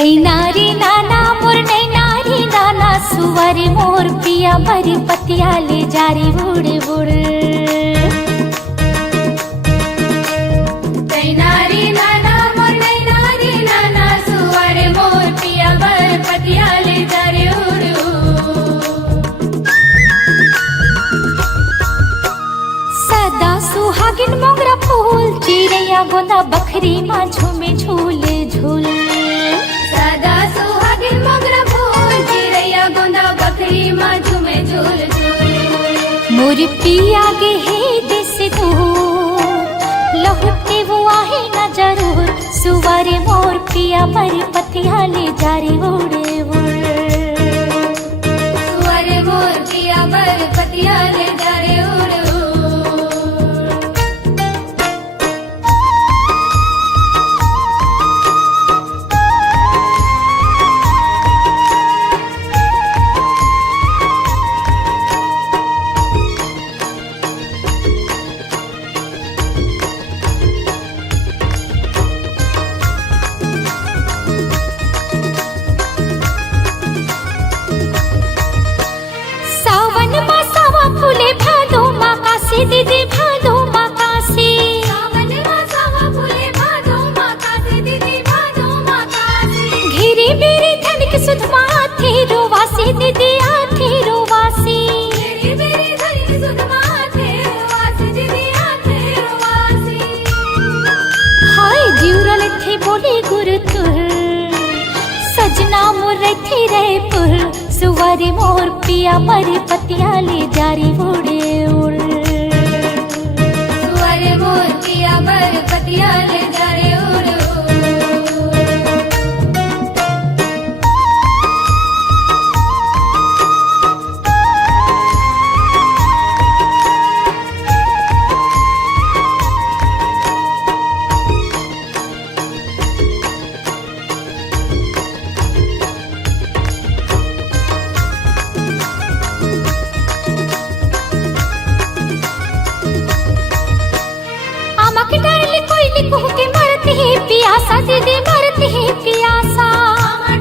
तई नारी नाना मोर नई नारी नाना सुवर मोर पिया भरी पतिया ले जारी बुड़ बुड़। तई नारी नाना मोर नई नारी नाना सुवर मोर पिया भरी पतिया ले जारी उड़ उड़। सदा सुहागिन मोगरा फूल चिड़ैया गोंदा बखरी माँ झूमे झूले झूल। सदा सुहागिन मोगरा फूल चिड़ैया गोंदा बकरी माँ झूमे झूल झूल। मोर पिया गे हे देश दूर लहुटे वो आहे न जरूर सुवर मोर पिया भरी पतिया ले जारी उड़े उड़। सुवर मोर पिया भरी पतिया ले जारी उड़ उड़। दीदी भादो माँ काशी सावन माँ सावा फूले भादो माँ काशी दीदी भादो माँ काशी। घेरे मेरे धन के सुध माँ थे रोवासी दीदी आथे रोवासी। मेरी मेरी धन की सुध माँ थे रोवासी दीदी आथे रोवासी। हाय जीवरल थे बोले गुरु तुर सजना मोर थे रहे पुर सुवारी मोर पिया मरे पतिया ले जारी उड़े उड़। मोर पिया भर पतिया ले जारे उड़ उड़। पियासा दीदी मरती है पियासा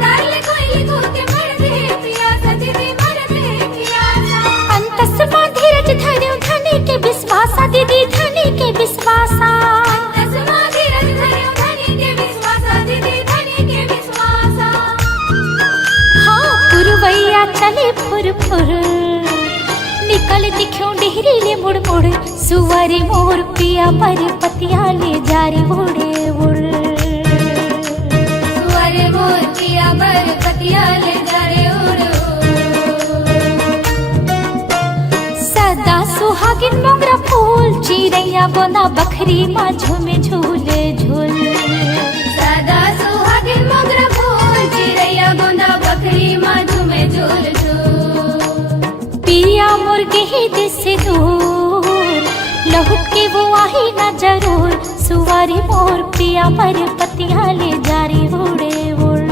डाले कोई को के मरते हैं पियासा दीदी मरते हैं पियासा। अंतस मां धीरज धर्यो धनी के विश्वासा दीदी धनी के विश्वासा। अंतस मां धीरज धर्यो धनी के विश्वासा दीदी धनी के विश्वासा। हाँ पुरवैया चले फुर फुर निकल दिखो डेहरी ले मुड़ मुड़ सुवरी मोर पिया पर पतिया ले जारी उड़े उड़। मोर पिया भर पतिया ले जारे उड़ उड़। सदा सुहागिन मोगरा फूल चिड़ैया गोंदा बखरी माँ झूमे झूले झूल। सदा सुहागिन मोगरा फूल चिड़ैया गोंदा बकरी माँ झूमे झूल झूल। पिया मुर्गे ही दिस दूर लहुट के वो आही न जरूर सुवारी मोर पिया पर पतिया ले जारी उड़े उड़।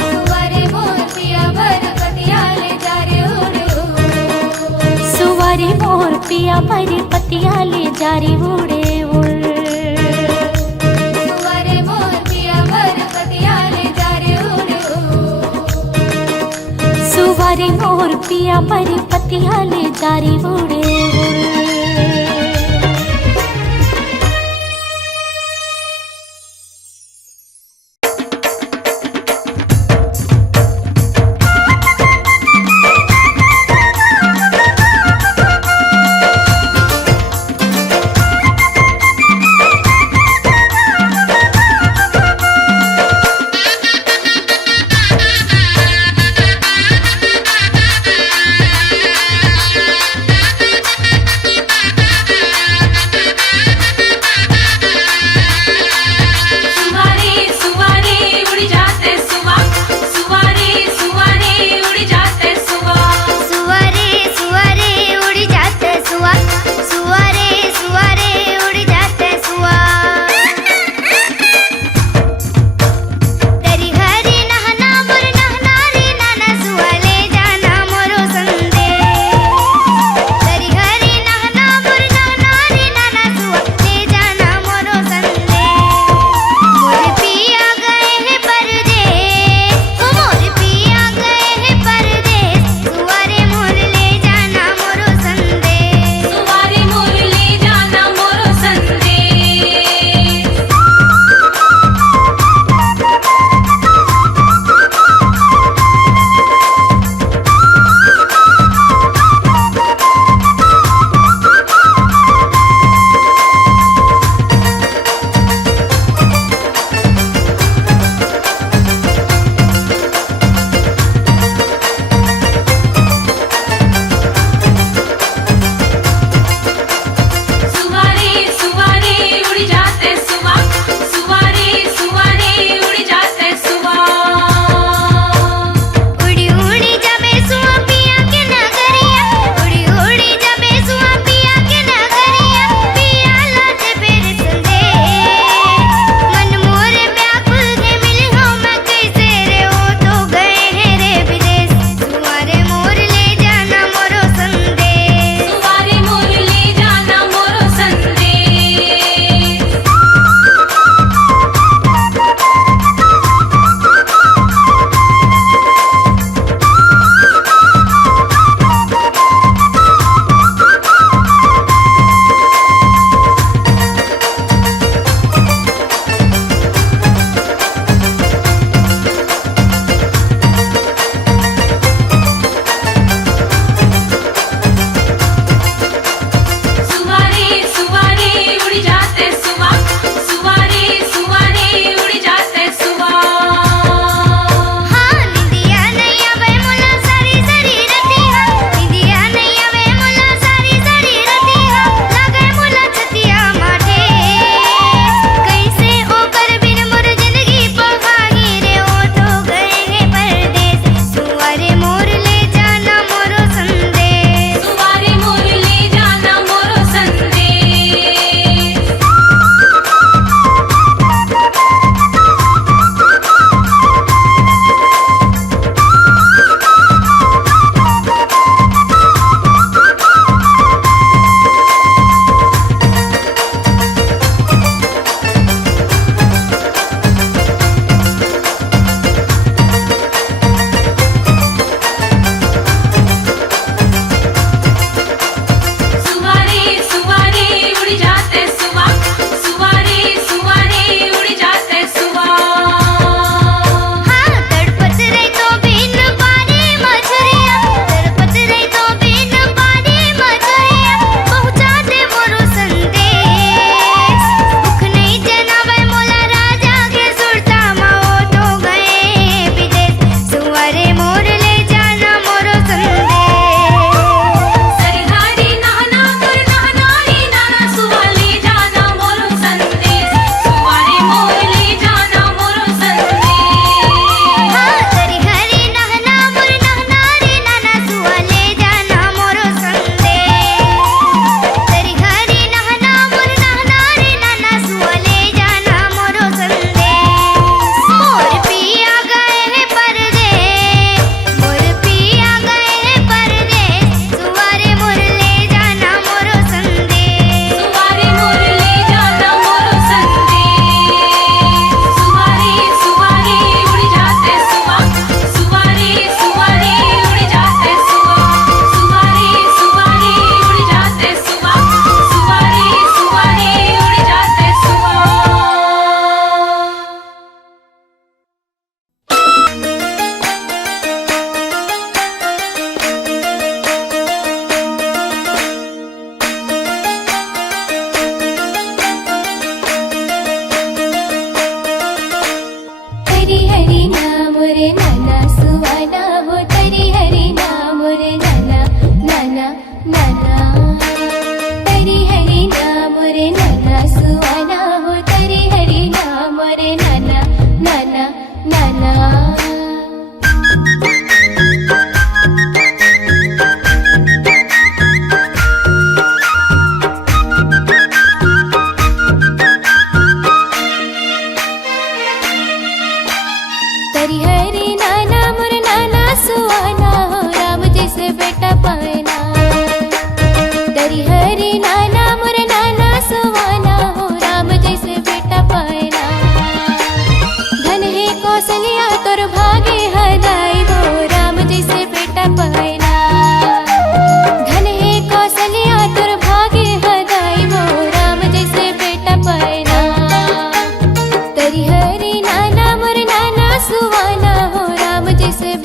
सुवारी मोर पिया भर पतिया ले जारे उड़ उड़। सुवारी मोर पिया पर पतिया ले जारी उड़े उड़। सुवारी मोर पिया भर पतिया ले जारे उड़ उड़। सुवारी मोर पिया पर पतिया ले जारी उड़े उड़।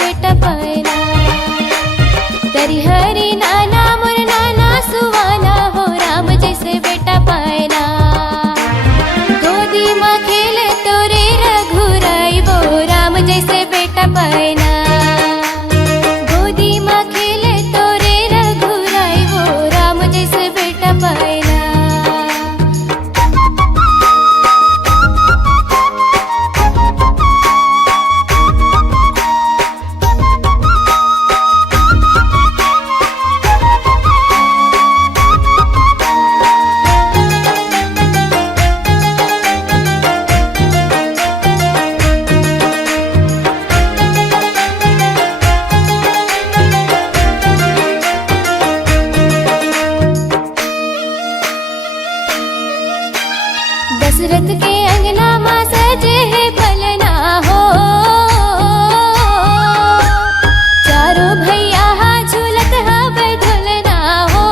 बेटा पायना। तरी हरी नाना मोर नाना सुवाना हो राम जैसे बेटा पायना। गोदी माँ खेले तोरे रघुराई वो राम जैसे बेटा पायना। गोदी माँ खेले तोरे रघुराई वो राम जैसे बेटा पायना। दशरथ के अंगना माँ सजे है भलना हो। चारों भैया झूलत हवे झूलना हो।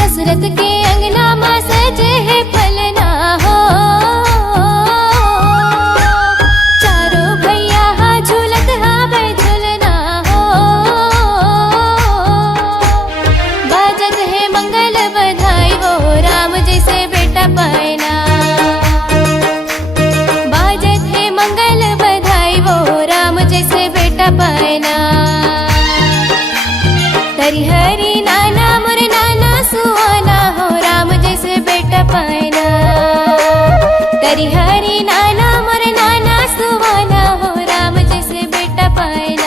दशरथ के अंगना माँ सजे है भलना हो। चारों भैया झूलत हवे झूलना हो। बाजत है मंगल बधाई वो राम जैसे बेटा पायना। बाजत है मंगल बधाई वो राम जैसे बेटा पायना। तरी हरी नाना मोर नाना सुहाना हो राम जैसे बेटा पायना। तरी हरी नाना मोर नाना सुहाना हो राम जैसे बेटा पायना।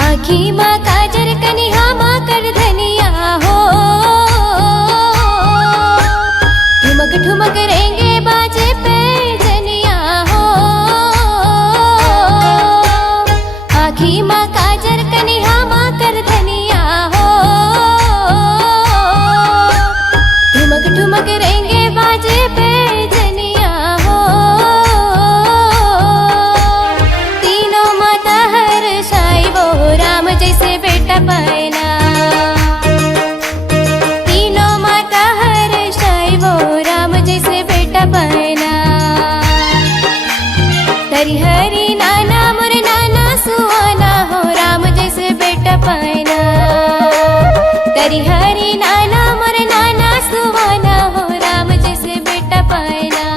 आँखी माँ काजर कनिहा माँ कर धनिया हो। ठुमक ठुमक रेंगे बाजे पे जनिया हो। आँखी माँ काजर कनिहा माँ कर धनिया हो। ठुमक ठुमक रेंगे बाजे पे जनिया हो। तीनों माता हर साई वो राम जैसे बेटा पायना। तीनों माता हर साई वो राम जैसे बेटा पायना। तरी हरी नाना मोर नाना सुहाना हो राम जैसे बेटा पायना। तरी हरी नाना मोर नाना सुहाना हो राम जैसे बेटा पायना।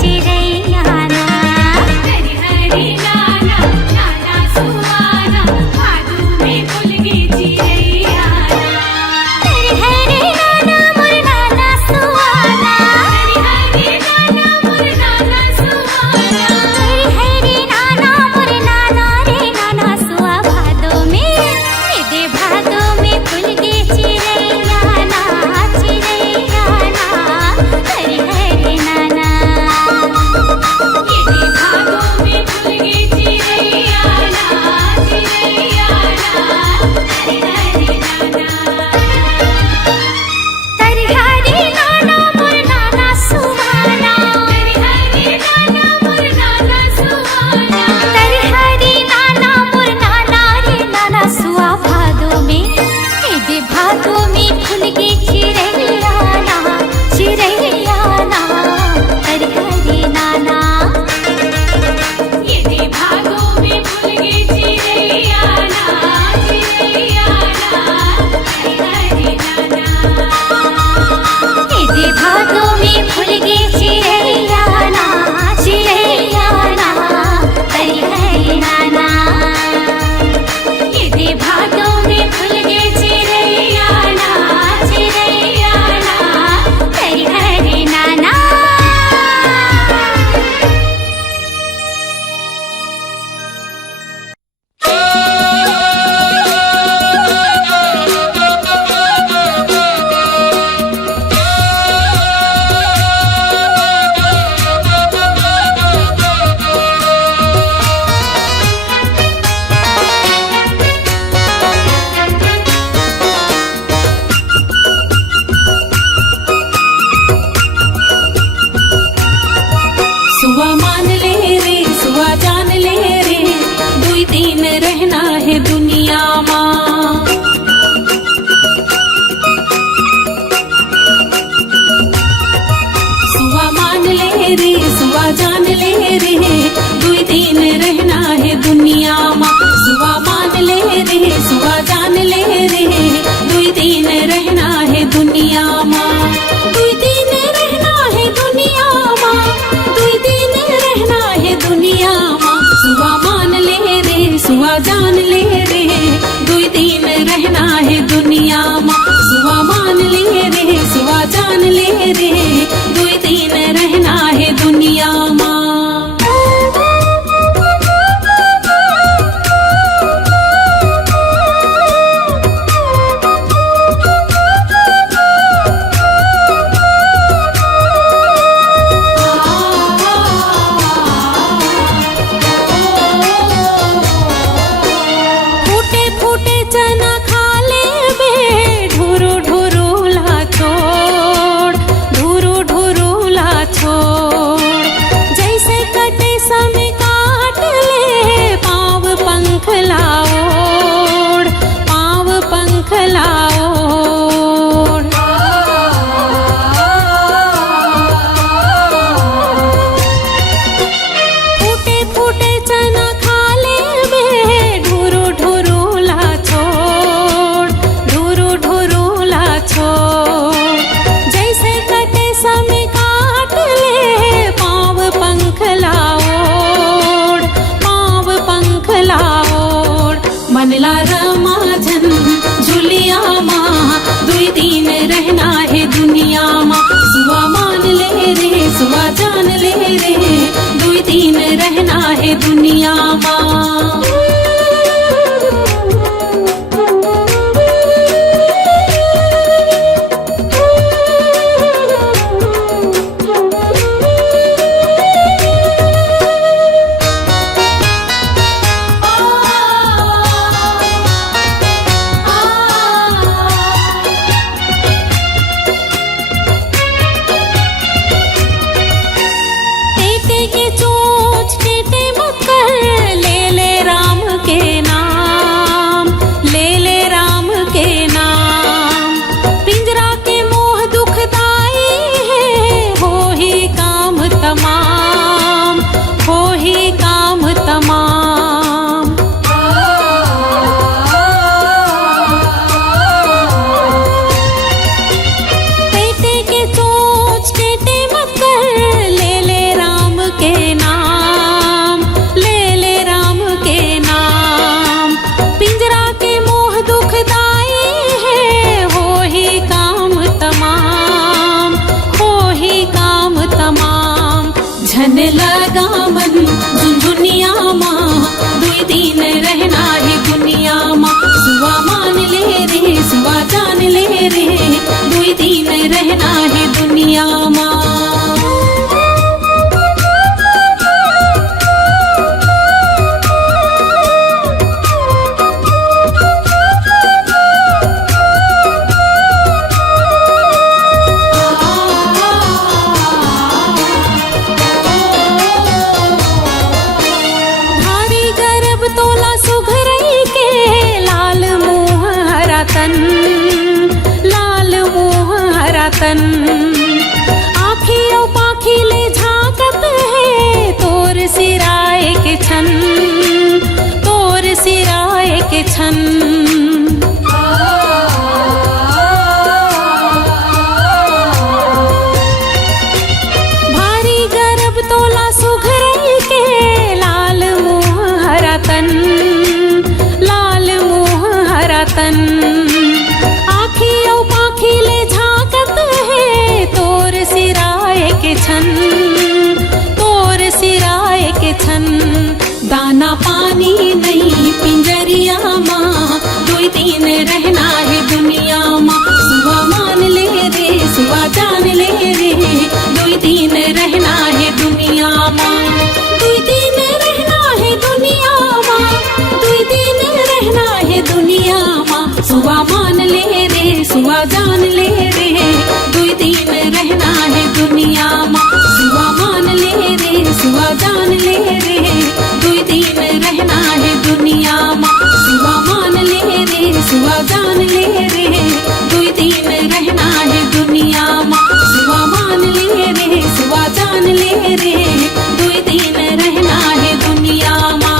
चिरैयाना हरि हरि नाना नाना सुहाना भादो में फूल गे चिरैयाना हरि हरि नाना मोर नाना सुहाना हरि हरि नाना मोर नाना सुहाना हरि हरि नाना मोर नाना रे नाना सुहा भादो में दे भादो में फूल गे चिरैयाना चिरैयाना हरि हरि नाना ये दे भादो में फूल गे चिरैयाना चिरैयाना हरि हरि नाना हरि हरि नाना मोर नाना सुहाना हरि हरि नाना मोर नाना सुहाना हरि हरि नाना मोर नाना रे नाना सुहा भादो में दे भादो में फूल गे चिरैयाना चिरैयाना हरि हरि नाना ये दे भादो में फूल गे चिरैयाना चिरैयाना हरि हरि नाना ये दे भादो में फूल गे चिरैयाना चिरैयाना हरि हरि नाना ये दे भादो में फूल गे चिरैयाना चिरैयाना हरि हरि नाना सुआ मान ले रे सुआ जान ले रे दुई दिन रहना है दुनिया माँ सुआ मान ले रे सुआ जान ले रे दुई दिन रहना है दुनिया माँ सुआ मान ले रे सुआ जान ले रे दुई दिन रहना है दुनिया माँ दुई दिन रहना है दुनिया माँ दुई दिन रहना है दुनिया माँ सुआ मान ले रे सुआ जान ले रे दुई दिन रहना है दुनिया माँ सुआ मान ले रे सुआ जान ले रे दुई दिन रहना है दुनिया माँ फूटे फूटे चना खा ले बे ढुरु ढुरु ला छोड़ ढुरु ढुरु ला छोड़ जैसे कटे समय काट ले पाँव पंख लाओड़ पाँव पंख लाओड़ फूटे फूटे चना खा ले बे ढुरु ढुरु ला छोड़ ढुरु ढुरु ला छोड़ जैसे कटे समय काट ले पाँव पंख लाओड़ पाँव पंख लाओड़ मनला रमाजन झुलिया माँ दुई दिन रहना है दुनिया माँ सुआ मान ले रे सुआ जान ले रे दुई दिन रहना है दुनिया माँ टेटे के चोंच टेटे मकर ले ले राम के नाम ले ले राम के नाम पिंजरा के मोह दुखदाई है हो ही काम तमाम हो ही काम तमाम टेटे के चोंच टेटे मकर ले ले राम छन लगा मन दुनिया माँ दुई दिन रहना है दुनिया माँ सुआ मान ले रे सुआ जान ले रे दुई दिन रहना है दुनिया माँ तन आँखियों पाखी ले झांकत है तोर सिराए के छन तोर सिराए के छन भारी गर्भ तोला सुघरई के लाल मुँह हरा तन लाल मुँह हरा तन आँखियों पाखी ले तोर सिराए के छन तोर सिराए के छन दाना पानी नहीं पिंजरिया माँ दुई दिन रहना है दुनिया माँ सुबह मान ले रे सुबह जान ले रे दुई दिन रहना है दुनिया माँ दुई दिन रहना है दुनिया माँ दुई दिन रहना है दुनिया माँ सुबह मान ले रे सुबह जान ले रे दुई दिन रहना है दुनिया माँ सुबह मान ले रे सुबह जान ले रे दुई दिन रहना है दुनिया माँ सुबह मान ले रे सुबह जान ले रे दुई दिन रहना है दुनिया माँ सुबह मान ले रे सुबह जान ले रे दुई दिन रहना है दुनिया माँ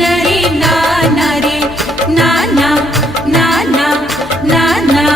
नरे नरे नाना रे नाना नाना नाना।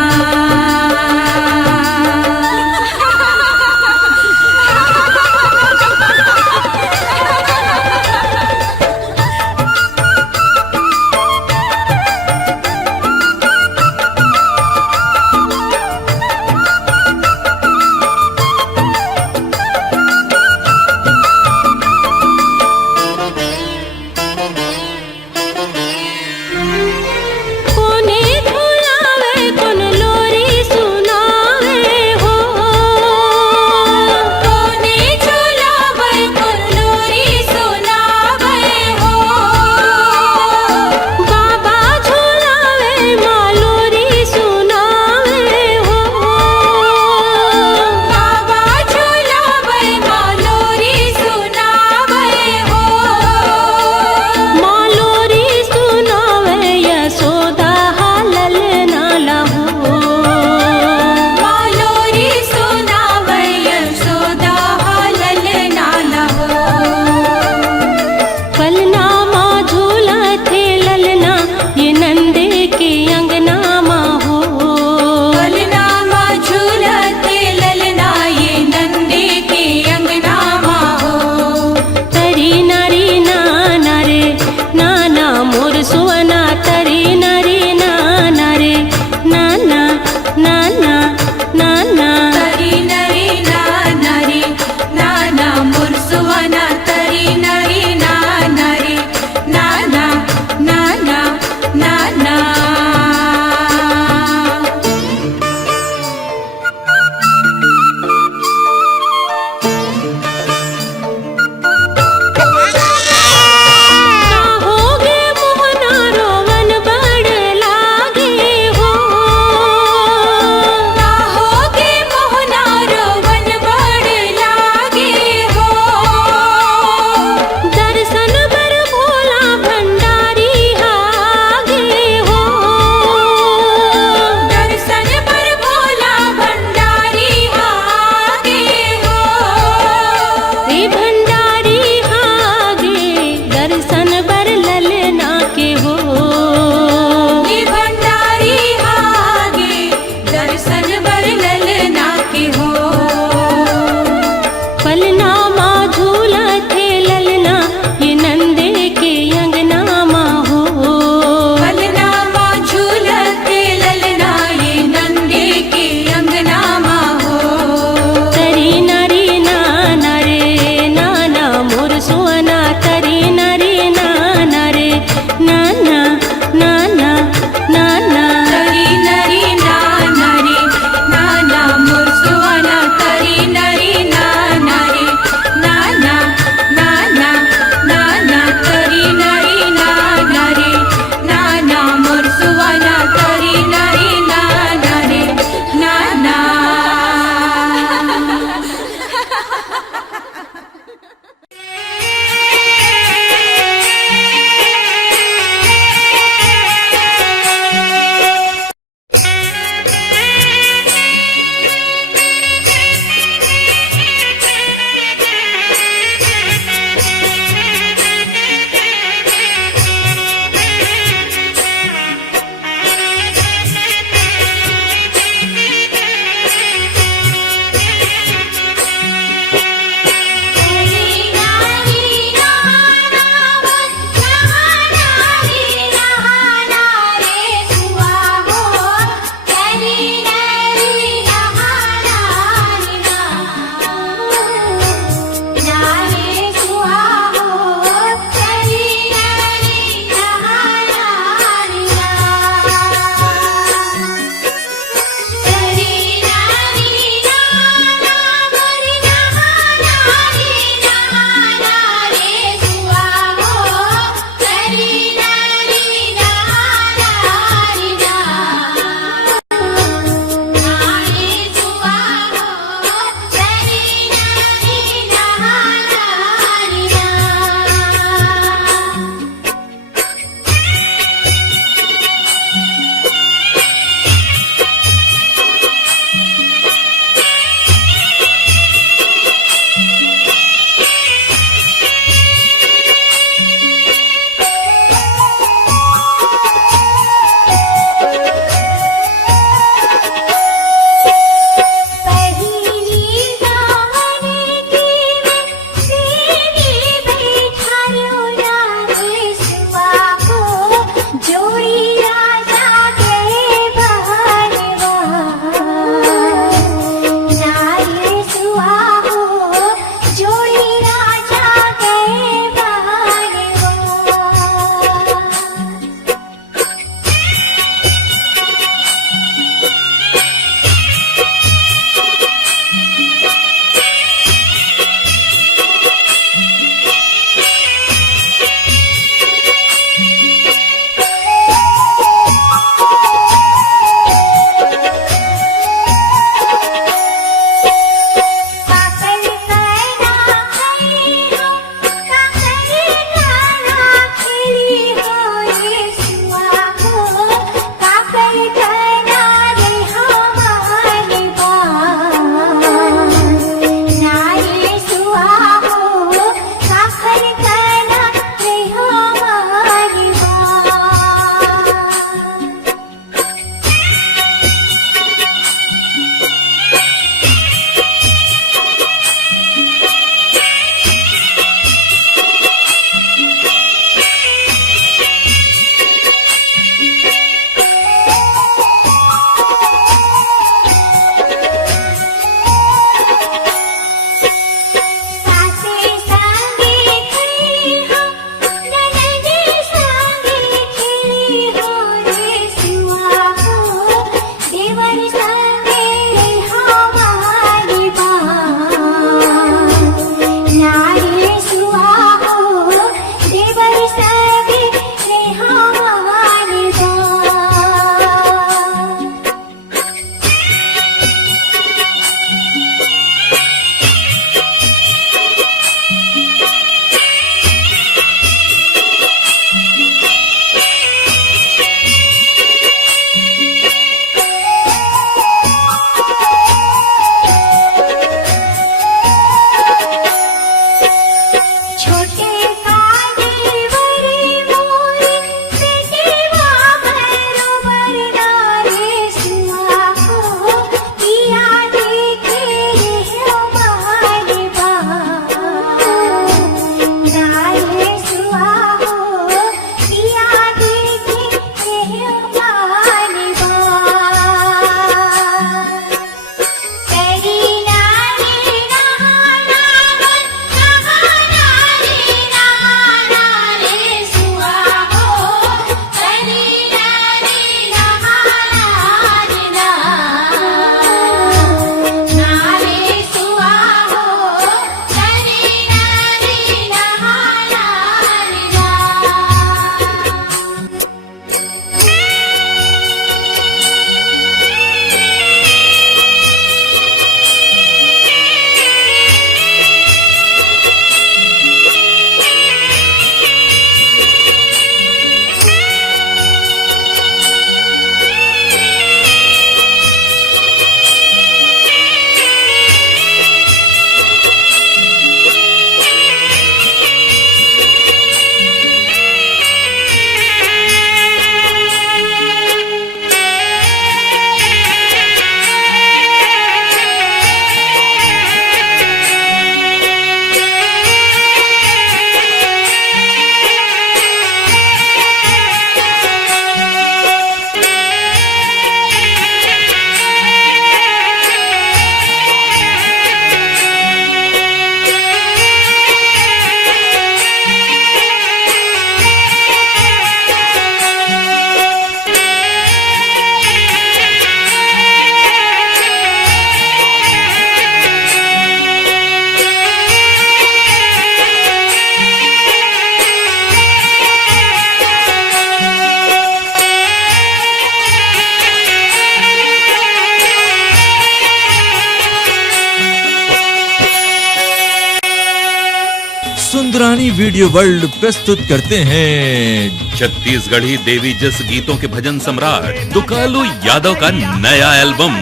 सनी वीडियो वर्ल्ड प्रस्तुत करते हैं छत्तीसगढ़ी देवी जस गीतों के भजन सम्राट दुकालू यादव का नया एल्बम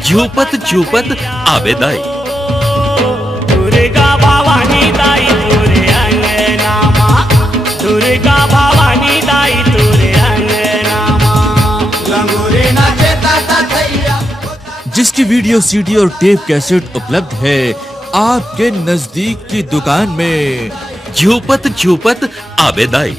झूपत झूपत आबेदाई। दुर्गा भवानी दाई तुरे अंगनामा, दुर्गा भवानी दाई तुरे अंगनामा, लंगोरे नाचे ताता थैया। जिसकी वीडियो सीडी और टेप कैसेट उपलब्ध है आपके नजदीक की दुकान में। झूपत झूपत आबेदाई।